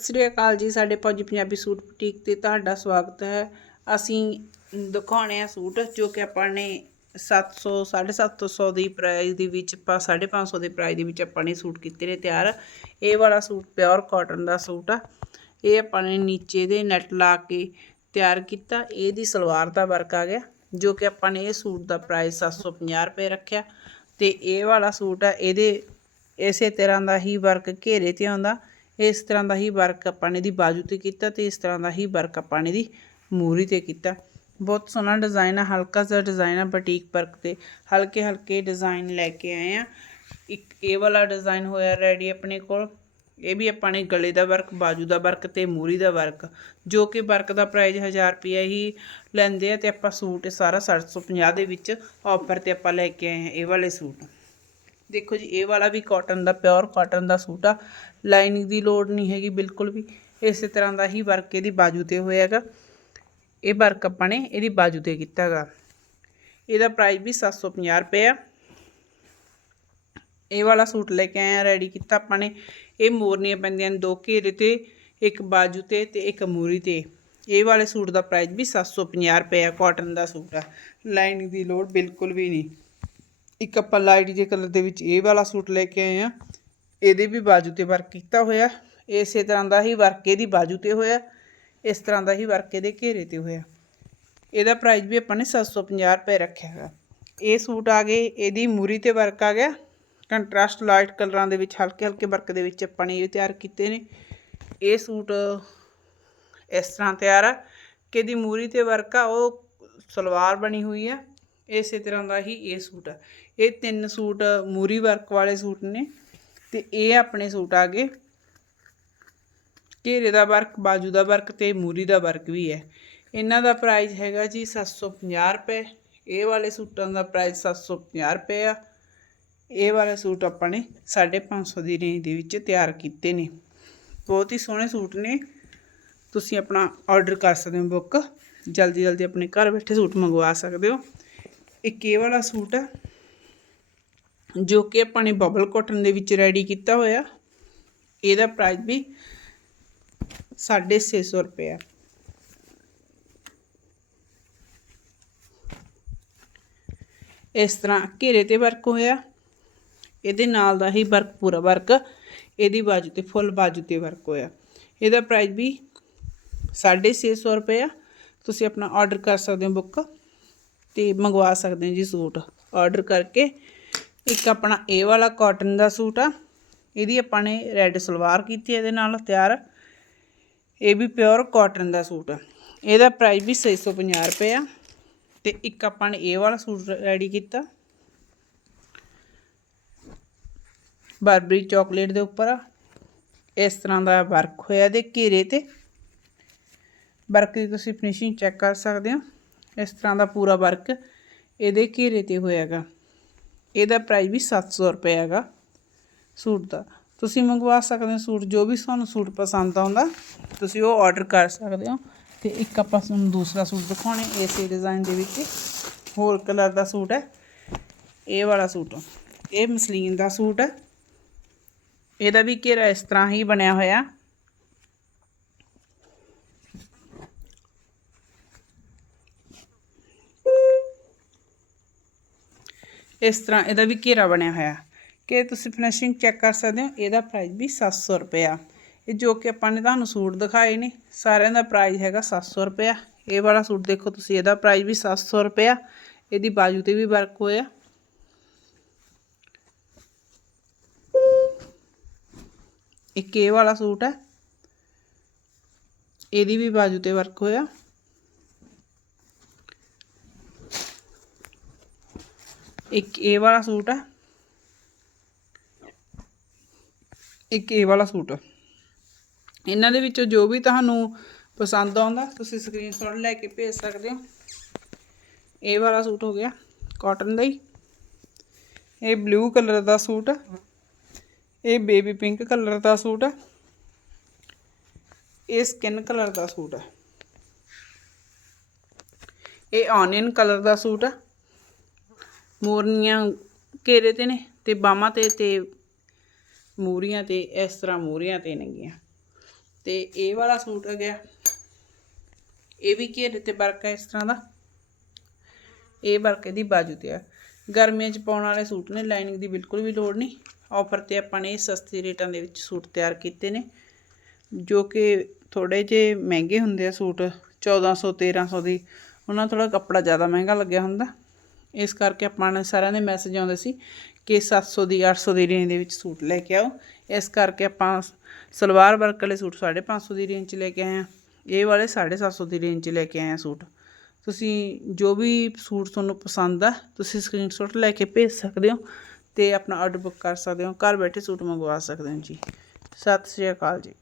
ਸਤਿ ਸ੍ਰੀ ਅਕਾਲ ਜੀ, ਸਾਡੇ ਪੌਜੀ Punjabi suit boutique ਤੇ ਤੁਹਾਡਾ ਸਵਾਗਤ ਹੈ। ਅਸੀਂ ਦਿਖਾਉਣੇ ਆ ਸੂਟ ਜੋ ਕਿ ਆਪਾਂ ਨੇ 700 750 ਦੀ ਪ੍ਰਾਈਸ ਦੇ ਵਿੱਚ ਆਪਾਂ 550 ਦੇ ਪ੍ਰਾਈਸ ਦੇ ਵਿੱਚ ਆਪਾਂ ਨੇ ਸੂਟ ਕੀਤੇ ਨੇ ਤਿਆਰ। ਇਹ ਵਾਲਾ ਸੂਟ ਪਿਓਰ ਕਾਟਨ ਦਾ ਸੂਟ ਆ। ਇਹ ਆਪਾਂ ਨੇ ਨੀਚੇ ਦੇ ਨੈਟ ਲਾ ਕੇ ਤਿਆਰ ਕੀਤਾ। ਇਹਦੀ ਸਲਵਾਰ ਦਾ ਵਰਕ ਆ ਗਿਆ, ਜੋ ਕਿ ਆਪਾਂ ਨੇ ਇਹ ਸੂਟ ਦਾ ਪ੍ਰਾਈਸ 750 ਰੁਪਏ ਰੱਖਿਆ। ਤੇ ਇਹ ਵਾਲਾ ਸੂਟ ਆ, ਇਹਦੇ ਇਸੇ ਤਰ੍ਹਾਂ ਦਾ ਹੀ ਵਰਕ ਘੇਰੇ ਤੇ ਆਉਂਦਾ। ਇਸ ਤਰ੍ਹਾਂ ਦਾ ਹੀ ਵਰਕ ਆਪਾਂ ਨੇ ਦੀ ਬਾਜੂ ਤੇ ਕੀਤਾ ਤੇ ਇਸ ਤਰ੍ਹਾਂ ਦਾ ਹੀ ਵਰਕ ਆਪਾਂ ਨੇ ਦੀ ਮੂਰੀ ਤੇ ਕੀਤਾ। ਬਹੁਤ ਸੋਹਣਾ ਡਿਜ਼ਾਈਨ ਆ, ਹਲਕਾ ਜਿਹਾ ਡਿਜ਼ਾਈਨ ਆ ਬਟੀਕ ਵਰਕ ਤੇ। ਹਲਕੇ ਹਲਕੇ ਡਿਜ਼ਾਈਨ ਲੈ ਕੇ ਆਏ ਆ। ਇੱਕ ਇਹ ਵਾਲਾ ਡਿਜ਼ਾਈਨ ਹੋਇਆ ਰੈਡੀ ਆਪਣੇ ਕੋਲ। ਇਹ ਵੀ ਆਪਾਂ ਨੇ ਗਲੇ ਦਾ ਵਰਕ, ਬਾਜੂ ਦਾ ਵਰਕ ਤੇ ਮੂਰੀ ਦਾ ਵਰਕ। ਜੋ ਕਿ ਵਰਕ ਦਾ ਪ੍ਰਾਈਸ 1000 ਰੁਪਏ ਹੀ ਲੈਂਦੇ ਆ ਤੇ ਆਪਾਂ ਸੂਟ ਇਹ ਸਾਰਾ 750 ਦੇ ਵਿੱਚ ਆਫਰ ਤੇ ਆਪਾਂ ਲੈ ਕੇ ਆਏ ਆ ਇਹ ਵਾਲੇ ਸੂਟ। ਦੇਖੋ ਜੀ, ਇਹ ਵਾਲਾ ਵੀ ਕਾਟਨ ਦਾ ਪਿਓਰ ਕਾਟਨ ਦਾ ਸੂਟ ਆ। ਲਾਈਨਿੰਗ ਦੀ ਲੋੜ ਨਹੀਂ ਹੈਗੀ ਬਿਲਕੁਲ ਵੀ। ਇਸੇ ਤਰ੍ਹਾਂ ਦਾ ਹੀ ਵਰਕ ਇਹਦੀ ਬਾਜੂ ਤੇ ਹੋਇਆਗਾ ਇਹ ਵਰਕ ਆਪਾਂ ਨੇ ਇਹਦੀ ਬਾਜੂ ਤੇ ਕੀਤਾਗਾ ਇਹਦਾ ਪ੍ਰਾਈਸ ਵੀ 750 ਰੁਪਏ ਆ। ਇਹ ਵਾਲਾ ਸੂਟ ਲੈ ਕੇ ਆਇਆ ਰੈਡੀ ਕੀਤਾ ਆਪਾਂ ਨੇ। ਇਹ ਮੋਰਨੀਆਂ ਪੈਂਦੀਆਂ ਨੇ ਦੋ ਘੇਰੇ ਤੇ, ਇੱਕ ਬਾਜੂ ਤੇ ਤੇ ਇੱਕ ਮੂਰੀ ਤੇ। ਇਹ ਵਾਲੇ ਸੂਟ ਦਾ ਪ੍ਰਾਈਸ ਵੀ 750 ਰੁਪਏ ਆ ਕਾਟਨ ਦਾ ਸੂਟ ਆ। ਲਾਈਨਿੰਗ ਦੀ ਲੋੜ ਬਿਲਕੁਲ ਵੀ ਨਹੀਂ। ਇੱਕ ਆਪਾਂ ਲਾਈਟ ਜੇ ਕਲਰ ਦੇ ਵਿੱਚ ਇਹ ਵਾਲਾ ਸੂਟ ਲੈ ਕੇ ਆਏ ਆ। ਇਹਦੇ ਵੀ ਬਾਜੂ ਤੇ ਵਰਕ ਕੀਤਾ ਹੋਇਆ। ਇਸੇ ਤਰ੍ਹਾਂ ਦਾ ਹੀ ਵਰਕ ਇਹਦੀ ਬਾਜੂ ਤੇ ਹੋਇਆ। ਇਸ ਤਰ੍ਹਾਂ ਦਾ ਹੀ ਵਰਕ ਇਹਦੇ ਘੇਰੇ ਤੇ ਹੋਇਆ। ਇਹਦਾ ਪ੍ਰਾਈਸ ਵੀ ਆਪਾਂ ਨੇ 750 ਰੁਪਏ ਰੱਖਿਆ ਹੈਗਾ ਇਹ ਸੂਟ ਆ ਗਏ, ਇਹਦੀ ਮੂਰੀ ਤੇ ਵਰਕ ਆ ਗਿਆ। ਕੰਟਰਾਸਟ ਲਾਈਟ ਕਲਰਾਂ ਦੇ ਵਿੱਚ ਹਲਕੇ ਹਲਕੇ ਵਰਕ ਦੇ ਵਿੱਚ ਆਪਾਂ ਨੇ ਇਹ ਤਿਆਰ ਕੀਤੇ ਨੇ। ਇਹ ਸੂਟ ਇਸ ਤਰ੍ਹਾਂ ਤਿਆਰ ਆ ਕਿ ਇਹਦੀ ਮੂਰੀ ਤੇ ਵਰਕ ਆ, ਉਹ ਸਲਵਾਰ ਬਣੀ ਹੋਈ ਆ। ਇਸੇ ਤਰ੍ਹਾਂ ਦਾ ਹੀ ਇਹ ਸੂਟ ਆ। ਇਹ ਤਿੰਨ ਸੂਟ ਮੂਰੀ ਵਰਕ ਵਾਲੇ ਸੂਟ ਨੇ ਤੇ ਇਹ ਆਪਣੇ ਸੂਟ ਆ ਗਏ। ਘੇਰੇ ਦਾ ਵਰਕ, ਬਾਜੂ ਦਾ ਵਰਕ ਤੇ ਮੂਰੀ ਦਾ ਵਰਕ ਵੀ ਹੈ। ਇਹਨਾਂ ਦਾ ਪ੍ਰਾਈਸ ਹੈਗਾ ਜੀ 750 ਰੁਪਏ। ਇਹ ਵਾਲੇ ਸੂਟਾਂ ਦਾ ਪ੍ਰਾਈਸ 750 ਰੁਪਏ ਆ। ਇਹ ਵਾਲੇ ਸੂਟ ਆਪਾਂ ਨੇ 550 ਦੀ ਰੇਂਜ ਦੇ ਵਿੱਚ ਤਿਆਰ ਕੀਤੇ ਨੇ। ਬਹੁਤ ਹੀ ਸੋਹਣੇ ਸੂਟ ਨੇ। ਤੁਸੀਂ ਆਪਣਾ ਆਰਡਰ ਕਰ ਸਕਦੇ ਹੋ ਬੁੱਕ ਜਲਦੀ ਜਲਦੀ ਆਪਣੇ ਘਰ ਬੈਠੇ ਸੂਟ ਮੰਗਵਾ ਸਕਦੇ ਹੋ। ਇੱਕ ਇਹ ਵਾਲਾ ਸੂਟ ਆ। ਜੋ ਕਿ ਆਪਾਂ ਨੇ ਬਬਲ ਕਾਟਨ ਦੇ ਵਿੱਚ ਰੈਡੀ ਕੀਤਾ ਹੋਇਆ। ਇਹਦਾ ਪ੍ਰਾਈਸ ਵੀ 650 ਰੁਪਏ ਹੈ ਇਸ ਤਰ੍ਹਾਂ ਘੇਰੇ ਤੇ ਵਰਕ ਹੋਇਆ। ਇਹਦੇ ਨਾਲ ਦਾ ਹੀ ਵਰਕ ਪੂਰਾ ਵਰਕ ਇਹਦੀ ਬਾਜੂ ਤੇ ਫੁੱਲ ਬਾਜੂ ਤੇ ਵਰਕ ਹੋਇਆ। ਇਹਦਾ ਪ੍ਰਾਈਸ ਵੀ 650 ਰੁਪਏ ਆ। ਤੁਸੀਂ ਆਪਣਾ ਆਰਡਰ ਕਰ ਸਕਦੇ ਹੋ ਬੁੱਕ ਤੇ ਮੰਗਵਾ ਸਕਦੇ ਹੋ ਜੀ ਸੂਟ। ਆਰਡਰ ਕਰਕੇ ਇੱਕ ਆਪਣਾ ਇਹ ਵਾਲਾ ਕਾਟਨ ਦਾ ਸੂਟ ਆ। ਇਹਦੀ ਆਪਾਂ ਨੇ ਰੈੱਡ ਸਲਵਾਰ ਕੀਤੀ ਇਹਦੇ ਨਾਲ ਤਿਆਰ। ਇਹ ਵੀ ਪਿਓਰ ਕਾਟਨ ਦਾ ਸੂਟ ਆ। ਇਹਦਾ ਪ੍ਰਾਈਸ ਵੀ 650 ਰੁਪਏ ਆ। ਤੇ ਇੱਕ ਆਪਾਂ ਨੇ ਇਹ ਵਾਲਾ ਸੂਟ ਰੈਡੀ ਕੀਤਾ। ਬਰਬਰੀ ਚਾਕਲੇਟ ਦੇ ਉੱਪਰ ਆ। ਇਸ ਤਰ੍ਹਾਂ ਦਾ ਵਰਕ ਹੋਇਆ ਦੇ ਘੇਰੇ ਤੇ। ਵਰਕ ਦੀ ਤੁਸੀਂ ਫਿਨਿਸ਼ਿੰਗ ਚੈੱਕ ਕਰ ਸਕਦੇ ਹੋ। ਇਸ ਤਰ੍ਹਾਂ ਦਾ ਪੂਰਾ ਵਰਕ ਇਹਦੇ ਘੇਰੇ ਤੇ ਹੋਇਆਗਾ। ਇਹਦਾ ਪ੍ਰਾਈਸ ਵੀ 700 ਰੁਪਏ ਹੈਗਾ ਸੂਟ ਦਾ। ਤੁਸੀਂ ਮੰਗਵਾ ਸਕਦੇ ਹੋ ਸੂਟ, ਜੋ ਵੀ ਤੁਹਾਨੂੰ ਸੂਟ ਪਸੰਦ ਆਉਂਦਾ, ਤੁਸੀਂ ਉਹ ਆਰਡਰ ਕਰ ਸਕਦੇ ਹੋ। ਤੇ ਇੱਕ ਆਪਾਂ ਤੁਹਾਨੂੰ ਦੂਸਰਾ ਸੂਟ ਦਿਖਾਉਣੇ ਇਸੇ ਡਿਜ਼ਾਈਨ ਦੇ ਵਿੱਚ। ਹੋਰ ਕਲਰ ਦਾ ਸੂਟ ਹੈ। ਇਹ ਵਾਲਾ ਸੂਟ ਇਹ ਮਸਲੀਨ ਦਾ ਸੂਟ ਹੈ। ਇਹਦਾ ਵੀ ਘੇਰਾ ਇਸ ਤਰ੍ਹਾਂ ਹੀ ਬਣਿਆ ਹੋਇਆ। ਇਸ ਤਰ੍ਹਾਂ ਇਹਦਾ ਵੀ ਘੇਰਾ ਬਣਿਆ ਹੋਇਆ। ਕਿ ਤੁਸੀਂ ਫਿਨਿਸ਼ਿੰਗ ਚੈੱਕ ਕਰ ਸਕਦੇ ਹੋ, ਇਹਦਾ ਪ੍ਰਾਈਸ ਵੀ 700 ਰੁਪਏ ਆ। ਇਹ ਜੋ ਕਿ ਆਪਾਂ ਨੇ ਤੁਹਾਨੂੰ ਸੂਟ ਦਿਖਾਏ ਨੇ, ਸਾਰਿਆਂ ਦਾ ਪ੍ਰਾਈਸ ਹੈਗਾ 700 ਰੁਪਇਆ ਇਹ ਵਾਲਾ ਸੂਟ ਦੇਖੋ ਤੁਸੀਂ, ਇਹਦਾ ਪ੍ਰਾਈਸ ਵੀ 700 ਰੁਪਇਆ ਇਹਦੀ ਬਾਜੂ ਤੇ ਵੀ ਵਰਕ ਹੋਇਆ ਇੱਕ ਇਹ ਵਾਲਾ ਸੂਟ ਹੈ। ਇਹਦੀ ਵੀ ਬਾਜੂ ਤੇ ਵਰਕ ਹੋਇਆ ਇੱਕ ਇਹ ਵਾਲਾ ਸੂਟ ਹੈ ਇੱਕ ਇਹ ਵਾਲਾ ਸੂਟ ਇਹਨਾਂ ਦੇ ਵਿੱਚੋਂ ਜੋ ਵੀ ਤੁਹਾਨੂੰ ਪਸੰਦ ਆਉਂਦਾ, ਤੁਸੀਂ ਸਕਰੀਨਸ਼ਾਟ ਲੈ ਕੇ ਭੇਜ ਸਕਦੇ ਹੋ। ਇਹ ਵਾਲਾ ਸੂਟ ਹੋ ਗਿਆ ਕਾਟਨ ਦਾ ਹੀ। ਇਹ ਬਲੂ ਕਲਰ ਦਾ ਸੂਟ ਇਹ ਬੇਬੀ ਪਿੰਕ ਕਲਰ ਦਾ ਸੂਟ ਹੈ ਇਹ ਸਕਿਨ ਕਲਰ ਦਾ ਸੂਟ ਹੈ ਇਹ ਆਨੀਅਨ ਕਲਰ ਦਾ ਸੂਟ ਹੈ ਮੋਰਨੀਆਂ ਘੇਰੇ ਤੇ ਨੇ ਤੇ ਬਾਹਾਂ ਤੇ ਤੇ ਮੂਰੀਆਂ ਤੇ ਇਸ ਤਰ੍ਹਾਂ ਮੂਰੀਆਂ ਤੇ ਨੇਗੀਆਂ ਤੇ ਇਹ ਵਾਲਾ ਸੂਟ ਆ ਗਿਆ। ਇਹ ਵੀ ਘੇਰੇ ਤੇ ਵਰਕ ਹੈ ਇਸ ਤਰ੍ਹਾਂ ਦਾ। ਇਹ ਵਰਕ ਇਹਦੀ ਬਾਜੂ ਤੇ ਆ। ਗਰਮੀਆਂ 'ਚ ਪਾਉਣ ਵਾਲੇ ਸੂਟ ਨੇ, ਲਾਈਨਿੰਗ ਦੀ ਬਿਲਕੁਲ ਵੀ ਲੋੜ ਨਹੀਂ। ਆਫਰ ਤੇ ਆਪਾਂ ਨੇ ਸਸਤੇ ਰੇਟਾਂ ਦੇ ਵਿੱਚ ਸੂਟ ਤਿਆਰ ਕੀਤੇ ਨੇ। ਜੋ ਕਿ ਥੋੜੇ ਜਿਹੇ ਮਹਿੰਗੇ ਹੁੰਦੇ ਆ ਸੂਟ 1400 1300 ਦੀ। ਉਹਨਾਂ ਥੋੜਾ ਕੱਪੜਾ ਜ਼ਿਆਦਾ ਮਹਿੰਗਾ ਲੱਗਿਆ ਹੁੰਦਾ। ਇਸ ਕਰਕੇ ਆਪਾਂ ਨੇ ਸਾਰਿਆਂ ਦੇ ਮੈਸੇਜ ਆਉਂਦੇ ਸੀ ਕਿ 700 ਦੀ 800 ਦੀ ਰੇਂਜ ਦੇ ਵਿੱਚ ਸੂਟ ਲੈ ਕੇ ਆਓ। ਇਸ ਕਰਕੇ ਆਪਾਂ ਸਲਵਾਰ ਵਰਕ ਵਾਲੇ ਸੂਟ 550 ਦੀ ਰੇਂਜ 'ਚ ਲੈ ਕੇ ਆਏ ਆ ਇਹ ਵਾਲੇ 750 ਦੀ ਰੇਂਜ 'ਚ ਲੈ ਕੇ ਆਏ ਆ ਸੂਟ। ਤੁਸੀਂ ਜੋ ਵੀ ਸੂਟ ਤੁਹਾਨੂੰ ਪਸੰਦ ਆ, ਤੁਸੀਂ ਸਕਰੀਨਸ਼ਾਟ ਲੈ ਕੇ ਭੇਜ ਸਕਦੇ ਹੋ ਤੇ ਆਪਣਾ ਆਰਡਰ ਬੁੱਕ ਕਰ ਸਕਦੇ ਹੋ। ਘਰ ਬੈਠੇ ਸੂਟ ਮੰਗਵਾ ਸਕਦੇ ਹੋ ਜੀ। ਸਤਿ ਸ਼੍ਰੀ ਅਕਾਲ ਜੀ।